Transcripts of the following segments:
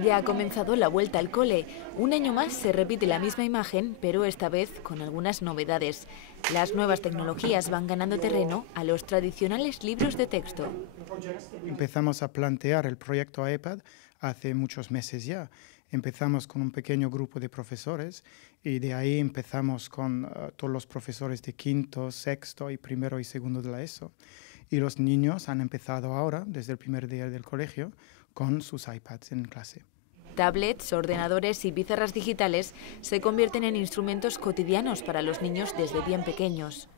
Ya ha comenzado la vuelta al cole. Un año más se repite la misma imagen, pero esta vez con algunas novedades. Las nuevas tecnologías van ganando terreno a los tradicionales libros de texto. Empezamos a plantear el proyecto iPad hace muchos meses ya. Empezamos con un pequeño grupo de profesores y de ahí empezamos con todos los profesores de quinto, sexto y primero y segundo de la ESO. Y los niños han empezado ahora, desde el primer día del colegio, con sus iPads en clase. Tablets, ordenadores y pizarras digitales se convierten en instrumentos cotidianos para los niños desde bien pequeños.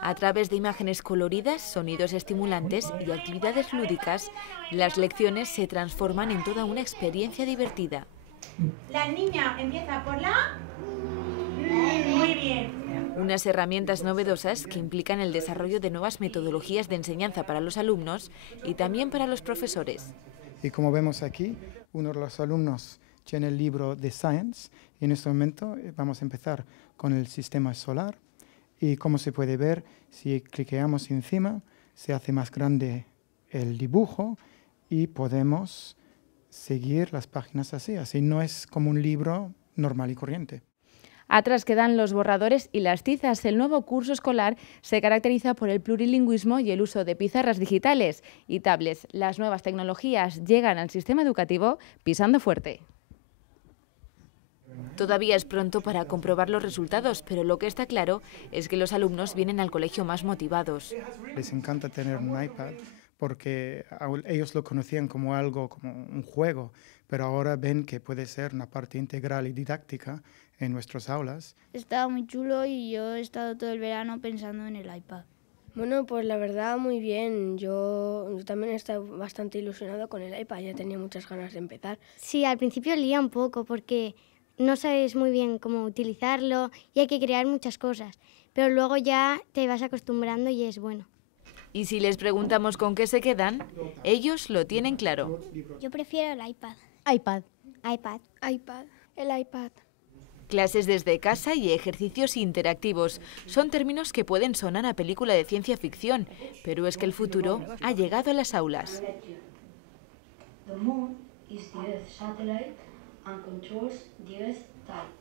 A través de imágenes coloridas, sonidos estimulantes y actividades lúdicas, las lecciones se transforman en toda una experiencia divertida. La niña empieza por la... Muy bien. Unas herramientas novedosas que implican el desarrollo de nuevas metodologías de enseñanza para los alumnos y también para los profesores. Y como vemos aquí, uno de los alumnos tiene el libro de Science y en este momento vamos a empezar con el sistema solar y como se puede ver, si cliqueamos encima, se hace más grande el dibujo y podemos seguir las páginas así. Así no es como un libro normal y corriente. Atrás quedan los borradores y las tizas. El nuevo curso escolar se caracteriza por el plurilingüismo y el uso de pizarras digitales y tablets. Las nuevas tecnologías llegan al sistema educativo pisando fuerte. Todavía es pronto para comprobar los resultados, pero lo que está claro es que los alumnos vienen al colegio más motivados. Les encanta tener un iPad porque ellos lo conocían como algo, como un juego, pero ahora ven que puede ser una parte integral y didáctica en nuestras aulas. Estaba muy chulo y yo he estado todo el verano pensando en el iPad. Bueno, pues la verdad muy bien. Yo también he estado bastante ilusionado con el iPad, ya tenía muchas ganas de empezar. Sí, al principio lía un poco porque no sabes muy bien cómo utilizarlo y hay que crear muchas cosas, pero luego ya te vas acostumbrando y es bueno. Y si les preguntamos con qué se quedan, ellos lo tienen claro. Yo prefiero el iPad. iPad. iPad. iPad. El iPad. Clases desde casa y ejercicios interactivos son términos que pueden sonar a película de ciencia ficción, pero es que el futuro ha llegado a las aulas. The moon is the Earth's satellite and controls the Earth type.